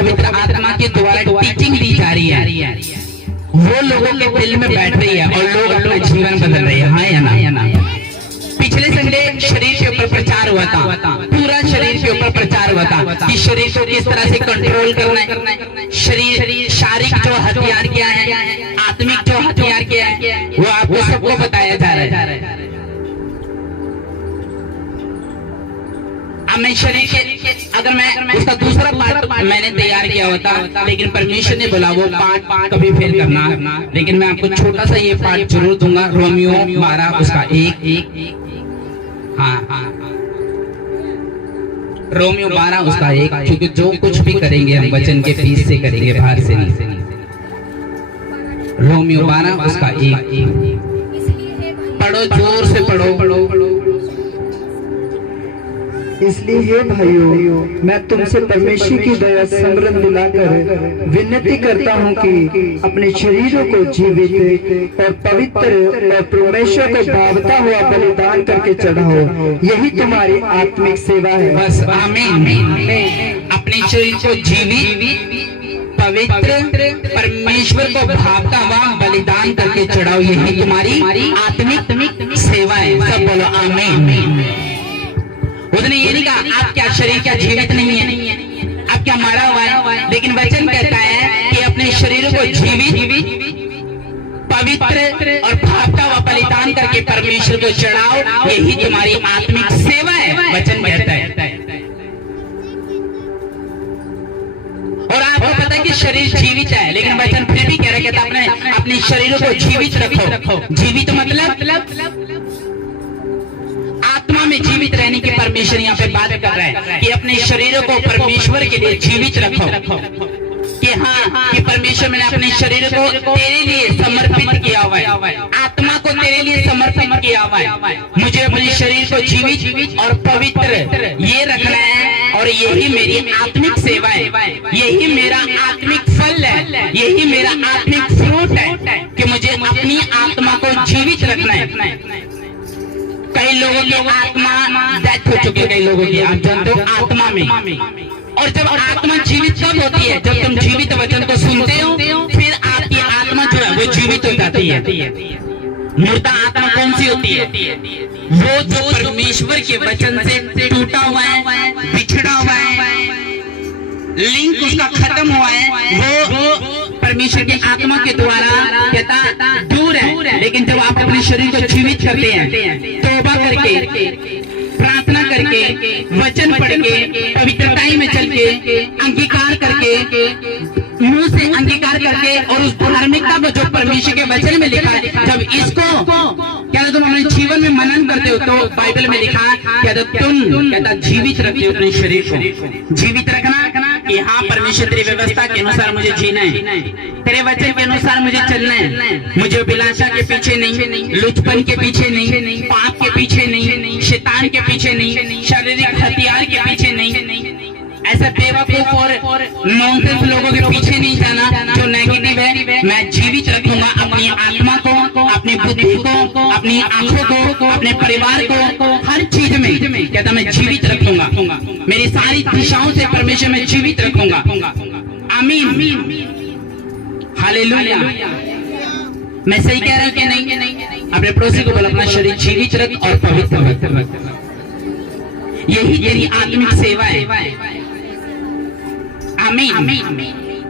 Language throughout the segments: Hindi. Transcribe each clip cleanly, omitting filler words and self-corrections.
पवित्र आत्मा के द्वारा टीचिंग दी जा रही है वो लोगों के दिल में बैठ रही है और लोग अपना जीवन बदल रहे हैं। हाँ या ना? पिछले संडे शरीर के ऊपर प्रचार हुआ था, पूरा शरीर के ऊपर प्रचार हुआ था कि शरीर को किस तरह से कंट्रोल करना है। शरीर शारीरिक जो हथियार क्या है, आत्मिक जो हथियार क्या है, वो आपको सबको बताया जा रहा है। अब मैं शरीर के अगर मैं उसका दूसरा पार्ट मैंने तैयार किया होता, लेकिन परमेश्वर ने बोला वो पार्ट कभी फेल करना, लेकिन मैं आपको छोटा सा ये पार्ट जरूर दूंगा। रोमियो 12 उसका 1। हाँ, रोमियो 12 उसका 1, क्योंकि जो कुछ भी करेंगे हम वचन के बीच से करेंगे, बाहर से नहीं। रोमियो 12 उसका 1 पढ़ो, जोर से पढ़ो। इसलिए हे भाइयों, मैं तुमसे परमेश्वर की दया स्मरण दिलाकर विनती करता हूँ कि अपने शरीरों को जीवित और पवित्र और परमेश्वर को भावता हुआ बलिदान करके चढ़ाओ, यही तुम्हारी आत्मिक सेवा है। बस आमीन। अपने शरीर को जीवित पवित्र परमेश्वर को भावता हुआ बलिदान करके चढ़ाओ, यही तुम्हारी आत्मिक सेवा है। सब बोलो आमीन। उसने ये नहीं कहा आप क्या शरीर क्या जीवित नहीं है, आप क्या मरा हुआ है, लेकिन वचन कहता है कि अपने शरीर को जीवित पवित्र और भावता हुआ बलिदान करके परमेश्वर को चढ़ाओ, यही तुम्हारी आत्मिक सेवा है। वचन कहता है। और आपको पता है कि शरीर जीवित है, लेकिन वचन फिर भी कह रहा है अपने शरीरों को जीवित रखो। जीवित मतलब आत्मा में जीवित रहने की परमेश्वर यहाँ पे बात कर रहा है कि अपने शरीरों को परमेश्वर के लिए जीवित रखो। कि हाँ कि परमेश्वर मैंने अपने शरीर को तेरे लिए समर्पित किया हुआ है, आत्मा को तेरे लिए समर्पित किया हुआ है। मुझे अपने शरीर को जीवित और पवित्र ये रखना है, और यही मेरी आत्मिक सेवा है, यही मेरा आत्मिक फल है, यही मेरा आत्मिक फ्रूट है कि मुझे अपनी आत्मा को जीवित रखना है। कई लोगों की आत्मा डेथ हो चुकी है, कई लोगों की आप जानते हो आत्मा में। और जब आत्मा जीवित कब होती है? जब तुम जीवित वचन को सुनते हो, फिर आपकी आत्मा जो है वो जीवित हो जाती है। मुर्दा आत्मा कौन सी होती है? वो जो परमेश्वर के वचन से टूटा हुआ है, बिछड़ा हुआ है, लिंक उसका खत्म हुआ है, वो परमेश्वर की आत्मा के द्वारा कहता दूर है। लेकिन जब आप अपने शरीर को जीवित करते हैं, तौबा करके, प्रार्थना करके, वचन पढ़ के, पवित्रताई में चल के, अंगीकार करके, मुंह से अंगीकार करके, और उस धार्मिकता को जो परमेश्वर के वचन में लिखा है, जब इसको क्या तुम अपने जीवन में मनन करते हो, तो बाइबल में लिखा क्या तुम कहता जीवित रखते हो अपने शरीर को। जीवित रखना कि हाँ परमेश्वर तेरी व्यवस्था के अनुसार मुझे जीना है, तेरे वचन के अनुसार मुझे चलना है, मुझे अभिलाषा के पीछे नहीं, लुचपन के पीछे नहीं, पाप के पीछे नहीं, शैतान के पीछे नहीं, शारीरिक हथियार के पीछे नहीं, ऐसे बेवकूफ और नॉनसेंस लोगों के पीछे नहीं जाना जो नेगेटिव है। मैं जीवित रखूंगा अपनी आत्मा को, अपनी बुद्धि को, अपनी आंखों को, अपने परिवार को, हर चीज में कहता मैं जीवित रखूंगा, मेरी सारी दिशाओं से परमेश्वर में जीवित रखूंगा। आमीन, हालेलुया। मैं सही कह रहा हूं कि नहीं? अपने पड़ोसी को बोला अपना शरीर जीवित रख और पवित्र रख, यही तेरी आत्मिक सेवा है। आमीन।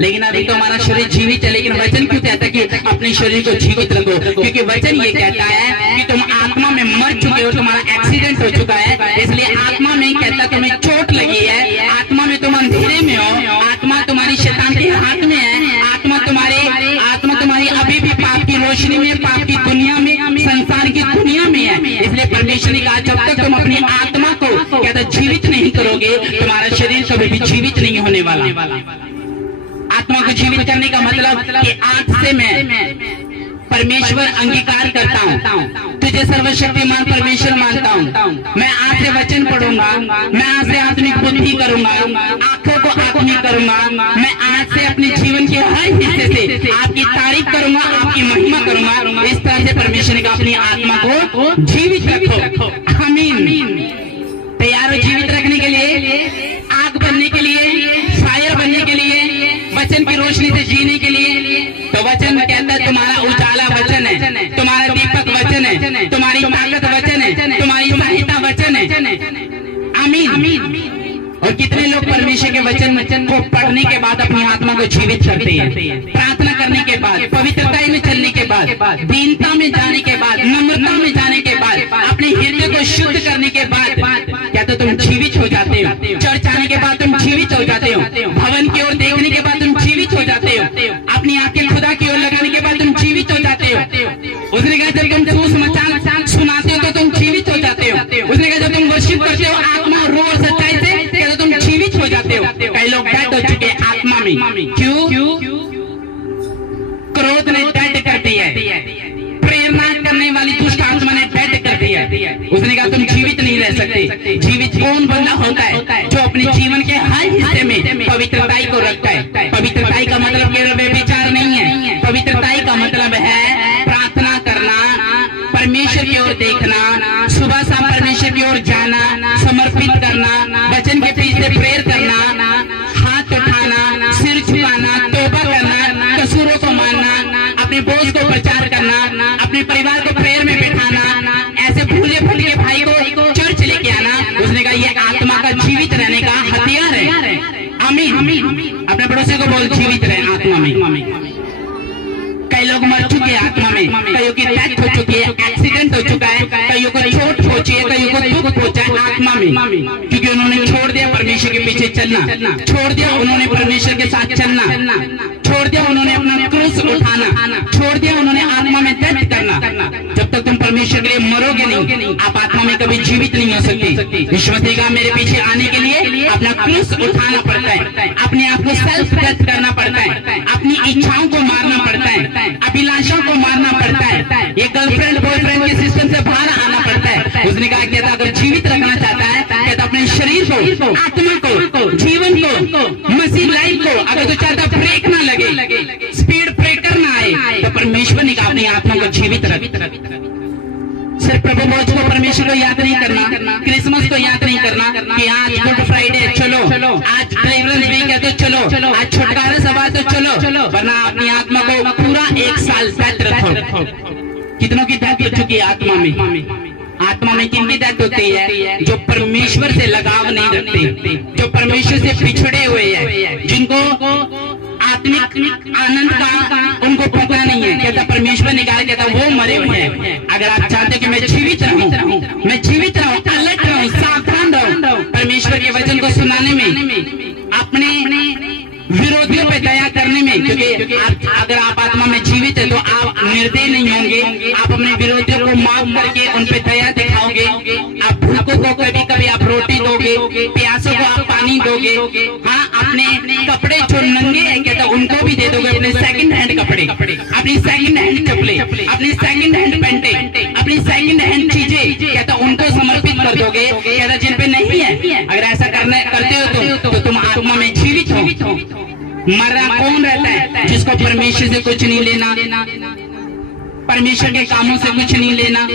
लेकिन अभी तो हमारा शरीर जीवित है, लेकिन वचन क्यों कहता है कि अपने शरीर को जीवित रखो? क्योंकि वचन ये कहता है कि तुम आत्मा में मर चुके हो, तुम्हारा एक्सीडेंट हो चुका है, इसलिए आत्मा में कहता तुम्हें चोट लगी है, आत्मा में तुम अंधेरे में हो, आत्मा तुम्हारी शैतान के हाथ में है, आत्मा तुम्हारी अभी भी पाप की रोशनी में, पाप की दुनिया में, संसार की दुनिया में है। इसलिए परमेश्वर ने कहा जब तक तुम अपनी आत्मा को कहता जीवित नहीं करोगे, तुम्हारा शरीर कभी भी जीवित नहीं होने वाला। आत्मा को जीवित करने का मतलब कि आज से मैं परमेश्वर अंगीकार करता हूँ, तुझे सर्वशक्तिमान परमेश्वर मानता हूँ, मैं आज से वचन पढ़ूंगा, मैं आज से आत्मिक बुद्धि करूंगा, आंखों को आत्मिक करूंगा, मैं आज से अपने जीवन के हर हिस्से से आपकी तारीफ करूंगा, आपकी महिमा करूंगा। इस तरह से परमेश्वर ने अपनी आत्मा को जीवित रखो। आमीन। तैयार हो जीवित रखने के लिए, आग बनने के लिए, फायर बनने के लिए, रोशनी से जीने के लिए। तो वचन कहता है तुम्हारा उजाला वचन है, तुम्हारा दीपक वचन है, तुम्हारी ताकत वचन है, तुम्हारी सहायता वचन है। आमीन। और कितने लोग परमेश्वर के वचन को पढ़ने के बाद अपनी आत्मा को जीवित करते हैं, प्रार्थना करने के बाद, पवित्रता में चलने के बाद, दीनता में जाने के बाद, नम्रता में जाने के बाद, अपने हृदय को शुद्ध करने के बाद क्या तो तुम जीवित हो जाते हो। चर्च आने के बाद तुम जीवित हो जाते हो, भवन की ओर देखने के बाद तुम जीवित हो जाते हो, अपनी आंखें खुदा की ओर लगाने के बाद तुम जीवित हो जाते हो। उसने कहा जब तुम सुसमाचार सुनाते हो तो तुम जीवित हो जाते हो। उसने कहा जब तुम वर्शिप करते हो आत्मा और रूह और सच्चाई से तो तुम जीवित हो जाते हो। कई लोग डेड हो चुके हैं आत्मा में। क्यों? क्रोध ने डेड कर दिया है, प्रेरणा करने वाली दुष्ट आत्मा ने डेड कर दिया है। उसने कहा तुम जीवित नहीं रह सकते। जीवित कौन बंदा होता है? जो अपने जीवन के हर हिस्से में पवित्रताई को रखता है। पवित्रताई का मतलब केवल व्यभिचार नहीं है। पवित्रताई का मतलब है प्रार्थना करना, परमेश्वर की ओर देखना, सुबह शाम परमेश्वर की ओर जाना, समर्पित करना, वचन के पीछे प्रेयर करना, हाथ उठाना, सिर झुकाना, तौबा करना, कसूरों को मानना, अपने बोझ को प्रचार करना, अपने परिवार को प्रेयर में बिठाना, ऐसे भूले भूले भाई को चर्च लेके आना। उसने कहा ये आत्मा का जीवित रहने का हथियार है। आमीन। अपने पड़ोसी को बोल जीवित रहे आत्मा में। कई लोग मर चुके हैं आत्मा में, कईयों की डेथ हो चुकी है, एक्सीडेंट हो चुका है, कईयों को चोट पहुंची है, कईयों को दुख पहुंचा है आत्मा में, क्योंकि उन्होंने छोड़ दिया परमेश्वर के पीछे चलना, छोड़ दिया उन्होंने परमेश्वर के साथ चलना, छोड़ दिया उन्होंने अपना क्रूस उठाना, छोड़ दिया उन्होंने आत्मा में डेथ करना। जब तक तुम परमेश्वर के लिए मरोगे नहीं, आप आत्मा में कभी जीवित नहीं हो सकते। यीशु मसीह का मेरे पीछे आने के लिए अपना क्रूस उठाना पड़ता है, अपने आप को सेल्फ डेथ करना पड़ता है, अपनी इच्छाओं को मारना पड़ता है, अभिलाषाओं को मारना पड़ता है, ये गर्लफ्रेंड बॉयफ्रेंड के सिस्टम से बाहर आना पड़ता है। उसने कहा कहता अगर जीवित रखना चाहता है कहता अपने शरीर को, आत्मा को, जीवन को, मसीह लाइफ को अगर तो चाहता ब्रेक ना लगे, स्पीड ब्रेकर ना आए, तो परमेश्वर ने कहा अपनी आत्मा को जीवित रख। सिर्फ प्रभु भोज को परमेश्वर को याद नहीं करना, क्रिसमस को याद नहीं करना कि आज गुड फ्राइडे चलो, आज डिलीवरेंस वीक है तो चलो, आज छुटकारा सभा तो चलो, वरना अपनी आत्मा को पूरा 1 साल डेथ रखो। कितनों की डेथ हो चुकी है आत्मा में? आत्मा में किनकी डेथ होती है? जो परमेश्वर से लगाव नहीं रखते, जो परमेश्वर से पिछड़े हुए हैं, जिनको आत्मिक आनंद का उनको पता नहीं है। कहता परमेश्वर ने कहा कहता वो मरे हुए हैं। अगर आप चाहते कि मैं जीवित रहूं, अलर्ट रहूं, सावधान रहूं परमेश्वर के वचन को सुनाने में, अपने विरोधियों पे दया करने में, क्योंकि अगर आप आत्मा में जीवित है तो आप निर्दय नहीं होंगे, आप अपने विरोधियों को माफ करके उन पे दया दिखाओगे, आप भूखों को कभी कभी आप रोटी दोगे, प्यासों को आप पानी दोगे, हाँ अपने कपड़े जो नंगे हैं कहता उनको भी दे दोगे, अपने सेकंड हैंड कपड़े, अपनी सेकंड हैंड चप्पलें, अपनी सेकंड हैंड पैंटें, अपनी सेकंड हैंड चीजें कहता उनको समर्पित कर दोगे। कहता जिन पे नहीं है अगर ऐसा करते हो तो तुम आत्मा में जीवित हो। मरा कौन रहता है? जिसको परमेश्वर से कुछ नहीं लेना, परमेश्वर के कामों से कुछ नहीं लेना,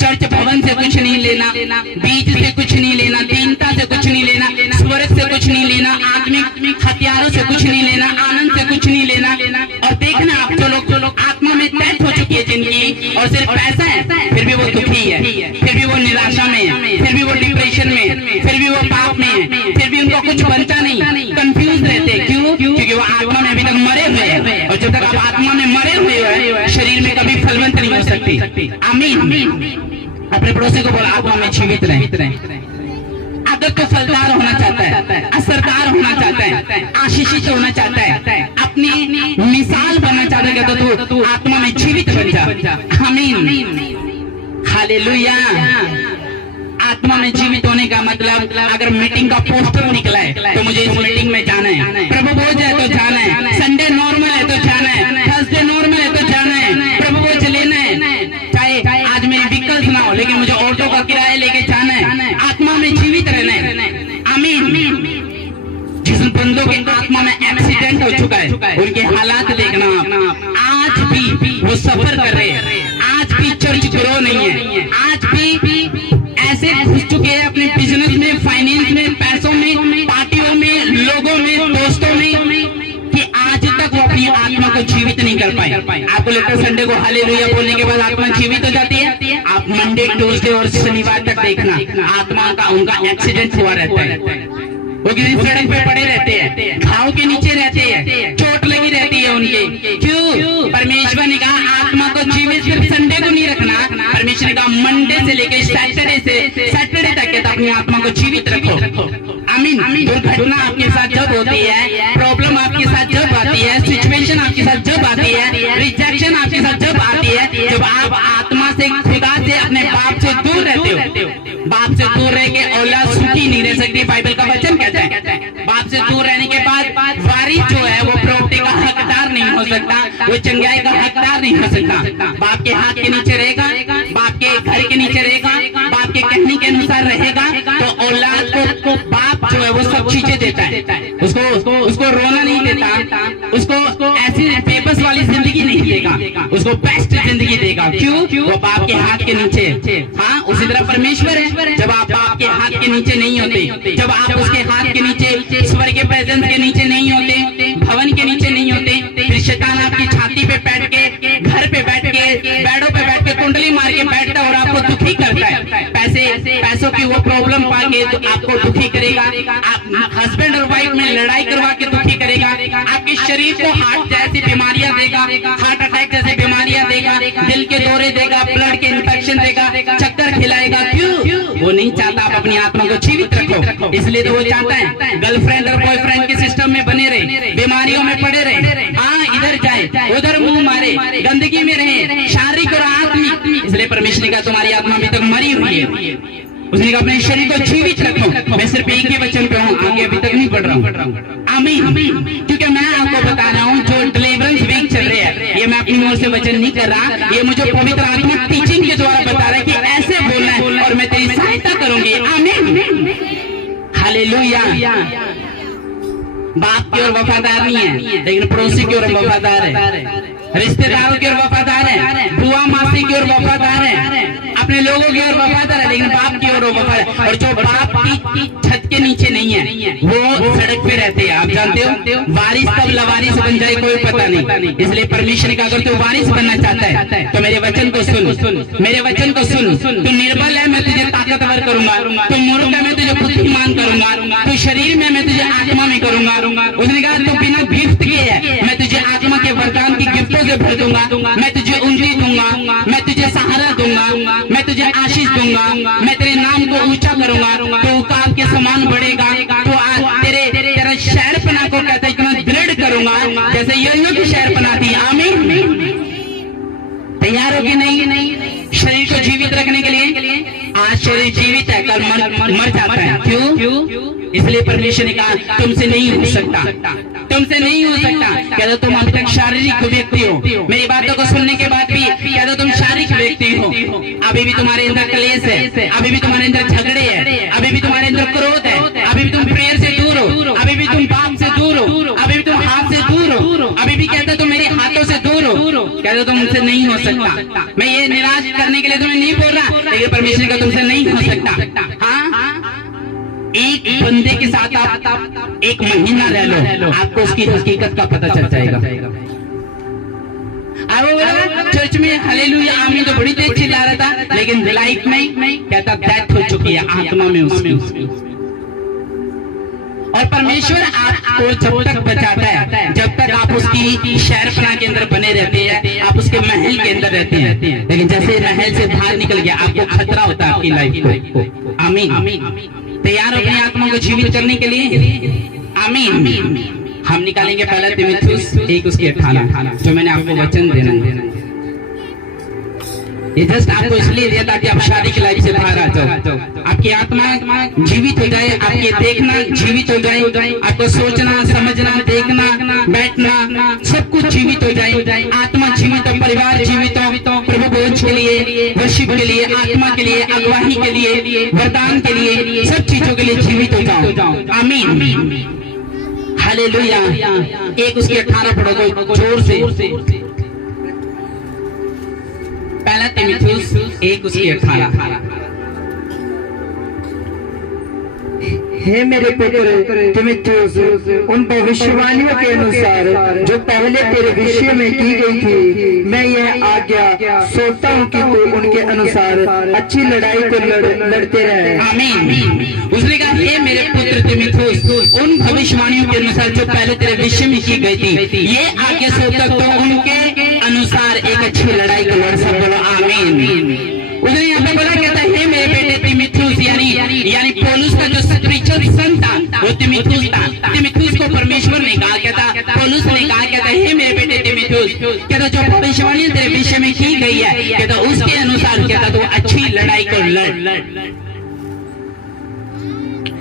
चर्च भवन से कुछ नहीं लेना, बीज से कुछ नहीं लेना, दीनता से कुछ नहीं लेना, स्वर्ग से कुछ नहीं लेना, आत्मिक हथियारों से कुछ नहीं लेना, आनंद से कुछ नहीं लेना। और देखना आप जो लोग आत्मा में डेथ हो चुकी है जिनकी, और सिर्फ पैसा है फिर भी वो दुखी है, फिर भी वो निराशा में है, फिर भी वो डिप्रेशन में है, फिर भी वो पाप में है, फिर भी उनको कुछ बनता नहीं, कंफ्यूज रहते। क्यों? क्योंकि वो आत्मा में अभी तक मरे हुए हैं, और जब तक आप आत्मा में मरे हुए हो शरीर में कभी फलवंत नहीं हो सकती। आमीन। अपने पड़ोसी को बोला आत्मा में जीवित रहे। अगर तो फलदार होना चाहता है, असरदार होना चाहता है, आशीषित होना चाहता है, अपनी मिसाल बनना चाहता है तो तू आत्मा में जीवित बन जा। आमीन। हालेलुया। आत्मा में जीवित होने का मतलब अगर मीटिंग का पोस्टर निकला है तो मुझे इस मीटिंग में जाना है, प्रभु भोज है तो जाना है, संडे नॉर्मल है तो जाना है, थर्सडे नॉर्मल है तो जाना है, प्रभु भोज लेना है, चाहे आज मेरी व्हीकल्स ना हो लेकिन मुझे ऑटो का किराया लेके जाना है। आत्मा में जीवित रहना है। आमीन। जिस बंदों के आत्मा में एक्सीडेंट हो चुका है उनके हालात देखना, आज भी वो सफर कर रहे हैं, आज भी चर्च ग्रो नहीं है, आज भी ऐसे घुस चुके हैं अपने बिजनेस में, फाइनेंस में, पैसों में, पार्टियों में, लोगों में, दोस्तों में कि आज तक को जीवित नहीं कर पाए। आपको लगता है संडे को हालेलुया बोलने के बाद आत्मा जीवित हो जाती है? आप मंडे, ट्यूसडे और शनिवार तक देखना, आत्मा का उनका एक्सीडेंट हुआ रहता है। वो किसी सड़क पे पड़े रहते हैं, घाव के नीचे रहते हैं, चोट लगी रहती है उनके। क्यों? परमेश्वर ने कहा आत्मा को जीवित सिर्फ संडे को नहीं रखना, परमेश्वर ने कहा मंडे से लेकर सैटरडे तक के अपनी आत्मा को जीवित रखो। आमीन। दुर्घटना आपके साथ जब होती है, प्रॉब्लम आपके साथ जब आती है, सिचुएशन आपके साथ जब आती है, रिजेक्शन आपके साथ जब आती है, जब आप आत्मा से, खुदा से, अपने बाप से दूर रहते हो। बाप से दूर रह के औलाद सुखी नहीं रह सकती, बाइबल का वचन कहता है। बाप से दूर रहने के बाद वारिस जो है वो प्रॉपर्टी का हकदार नहीं हो सकता, वो चंगाई का हकदार नहीं हो सकता। बाप के हाथ के नीचे रहेगा, बाप के घर के नीचे रहेगा, बाप के कहने के अनुसार रहेगा, तो औलाद को बाप जो है वो सब चीजें देता है। उसको रोना नहीं देता, उसको ऐसी बेबस वाली जिंदगी नहीं देगा, उसको बेस्ट जिंदगी देगा। क्यों? वो बाप के हाथ के नीचे। हाँ, उसी तरह परमेश्वर है। जब आप बाप के हाथ के नीचे नहीं होते, जब आप उसके हाथ के नीचे, स्वर्ग के प्रेजेंस के नीचे नहीं होते, भवन के नीचे नहीं होते, फिर शैतान आपकी छाती पे बैठ के, घर पे बैठ के, बेडों पे बैठ के कुंडली मार के बैठता है और आपको दुखी करता है। पैसों की वो प्रॉब्लम पाके तो आपको दुखी करेगा, आप हस्बैंड और वाइफ में लड़ाई करवा के दुखी करेगा, आपके शरीर को हार्ट जैसी बीमारियां देगा, हार्ट अटैक जैसी बीमारियां देगा, दिल के दौरे देगा, ब्लड के इन्फेक्शन देगा, चक्कर खिलाएगा। क्यों? वो नहीं चाहता आप अपनी आत्मा को जीवित रखो, इसलिए तो वो चाहता है गर्लफ्रेंड और बॉयफ्रेंड के सिस्टम में बने रहे, बीमारियों में पड़े रहे, हाँ इधर जाए उधर मुंह मारे, गंदगी में रहे, शारीरिक और आत्मिक। इसलिए परमेश्वर ने कहा तुम्हारी आत्मा अभी तक मरी हुई है। उसने कहा अपने शरीर को जीवित रखो। मैं सिर्फ एक ही वचन पे हूँ, आगे अभी तक नहीं पढ़ रहा हूँ। आमीन। क्योंकि मैं आपको बता रहा हूँ जो डिलीवरेंस वीक चल रहे हैं, ये मैं अपनी ओर से वचन नहीं कर रहा, ये मुझे पवित्र आत्मा टीचिंग के द्वारा बता रहा है कि ऐसे बोलना है और मैं तेरी सहायता करूंगी। आमीन। हालेलुया। बाप की ओर वफादार नहीं है, लेकिन पड़ोसी की ओर वफादार है, रिश्तेदारों की ओर वफादार है, बुआ मासी की ओर वफादार है, अपने लोगों की ओर वफादार है, लेकिन बाप की ओर वफादार है। और जो बाप की छत के नीचे नहीं है वो सड़क पे रहते हैं। आप जानते हो वारिस कब लवारिस बन जाए कोई पता नहीं। इसलिए परमेश्वर का अगर तू वारिस बनना चाहता है तो मेरे वचन को सुन, मेरे वचन को सुन। तू निर्बल है, मैं तुझे ताकतवर करूंगा, तू मूर्ख है, मैं तुझे बुद्धिमान करूंगा, तू शरीर में, मैं तुझे आत्मा में करूंगा। उसने कहा तू बिना गिफ्ट के है, मैं तुझे आत्मा के वरदान की गिफ्टों से भर दूंगा, मैं तुझे उन्नति दूंगा, मैं तुझे सहारा दूंगा, मैं तुझे आशीष दूंगा, मैं तेरे नाम को ऊंचा करूंगा, तो उकाब के समान बढ़ेगा, तो आज तेरा शहरपना को कहता है इतना दृढ़ करूंगा जैसे योनियों की शहरपना थी। आमीन। तैयार हो कि नहीं? शरीर को जीवित रखने के लिए। आज शरीर जीवित है, कल मर जाता है। क्यों? इसलिए परमेश्वर ने कहा तुमसे नहीं हो सकता, तुमसे नहीं हो सकता। कहते तुम अभी तक शारीरिक व्यक्ति हो, मेरी बातों को सुनने के बाद भी कहते तुम शारीरिक व्यक्ति हो, अभी भी तुम्हारे अंदर क्लेश है, अभी भी तुम्हारे अंदर झगड़े हैं, अभी भी तुम्हारे अंदर क्रोध है, अभी भी तुम प्रेयर से दूर हो, अभी भी तुम बाप से दूर हो, अभी भी तुम हाथ से दूर हो, अभी भी कहते तुम मेरे हाथों से दूर हो, कहते तुम मुझसे नहीं हो सकता। मैं ये निराश करने के लिए तुम्हें नहीं बोल रहा, लेकिन परमेश्वर का तुमसे नहीं हो सकता। हाँ, एक बंदे के साथ आप एक महीना रह लो, आपको उसकी हकीकत का पता चल जाएगा। अब चर्च में हालेलुया आमीन तो बड़ी तेज चिल्ला रहा था, लेकिन लाइफ में कहता डेथ हो चुकी है आत्मा में उसकी। और परमेश्वर आपको जब तक बचाता है, जब तक आप उसकी शहरपना के अंदर बने रहते हैं, आप उसके महल के अंदर रहते हैं, लेकिन जैसे महल से बाहर निकल गया आपको खतरा होता है आपकी लाइफ को। आमीन। तैयार हो अपनी आत्मा को जीवित करने के लिए? आमीन। हम निकालेंगे पहला तीमुथियुस 1 उसकी 18 जो मैंने आपको वचन देना है। ये जस्ट आपको इसलिए दिया ताकि आप शादी की लाइफ से बाहर आ जाओ, आपकी आत्मा जीवित हो जाए, आपके देखना जीवित हो जाए, आपको सोचना, समझना, देखना, बैठना सब कुछ जीवित हो जाए। आत्मा जीवित हो, परिवार जीवित हो, प्रभु भोज के लिए, वर्शिप के लिए, आत्मा के लिए, अगुवाही के लिए, वरदान के लिए, सब चीजों के लिए जीवित हो जाओ। आमीन। हालेलुया। 1 उसकी 18 पढ़ो तो जोर से। पहला तीमुथियुस 1 उसकी 18। हे मेरे पुत्र तीमुथियुस, उन भविष्यवाणियों के अनुसार जो पहले तेरे विषय में की गई थी, मैं यह आज्ञा सोचता हूँ कि तू उनके अनुसार अच्छी लड़ाई को लड़ते रहे। आमीन। उसने कहा, हे मेरे पुत्र तीमुथियुस, उन भविष्यवाणियों के अनुसार जो पहले तेरे विषय में की गई थी, ये आगे सो तक तो उनके अनुसार एक अच्छी लड़ाई को लड़ सकते। बोलो आमीन। उसने यहाँ पे बोला, कहता है, हे मेरे बेटे तीमुथियुस, यानी पौलुस का जो स्पिरिचुअल सन था वो तीमुथियुस था। तीमुथियुस को परमेश्वर ने कहा, कहता पौलुस ने कहा, कहता हे मेरे बेटे तीमुथियुस, कहता जो भविष्यवाणी तेरे विषय में की गई है, कहता उसके अनुसार कहता तो अच्छी लड़ाई को लड़।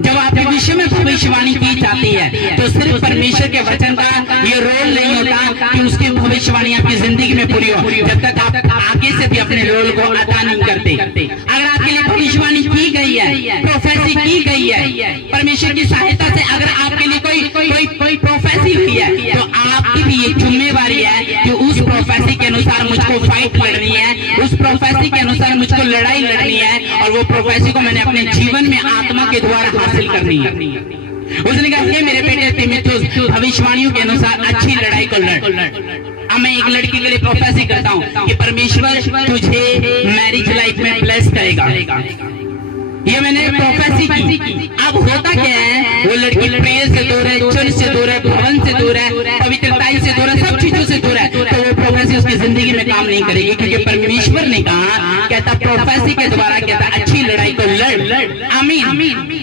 जब आपके विषय में भविष्यवाणी की जाती है तो सिर्फ परमेश्वर के वचन का ये रोल नहीं होता कि उसकी भविष्यवाणी आपकी जिंदगी में पूरी हो, जब तक आप आगे से भी अपने रोल को अदा नहीं करते। अगर आपके लिए भविष्यवाणी की गई है, प्रोफेसी की गई है, परमेश्वर की सहायता से अगर आपके लिए कोई प्रोफेसी हुई है, तो आपकी भी ये जिम्मेवारी है कि उस प्रोफेसी के अनुसार मुझको फाइट लड़नी है, उस प्रोफेसी के अनुसार मुझको लड़ाई लड़नी है, और वो प्रोफेसी को मैंने अपने जीवन में आत्मा के द्वारा हासिल करनी है। उसने कहा, हे मेरे बेटे तीमुथियुस, भविष्यवाणियों के अनुसार अच्छी लड़ाई को लड़। अब मैं एक लड़की के लिए प्रोफेसी करता हूँ कि परमेश्वर तुझे मैरिज लाइफ में ब्लेस करेगा। ये मैंने प्रोफेसी की। अब होता क्या है, वो लड़की प्रेयर से दूर है, चर्च से दूर है, भवन से दूर है, पवित्रताई से दूर है, सब चीजों से दूर है, तो वो प्रोफेसी उसकी जिंदगी में काम नहीं करेगी, क्योंकि परमेश्वर ने कहा, कहता प्रोफेसी के द्वारा कहता अच्छी लड़ाई को लड़। आमीन।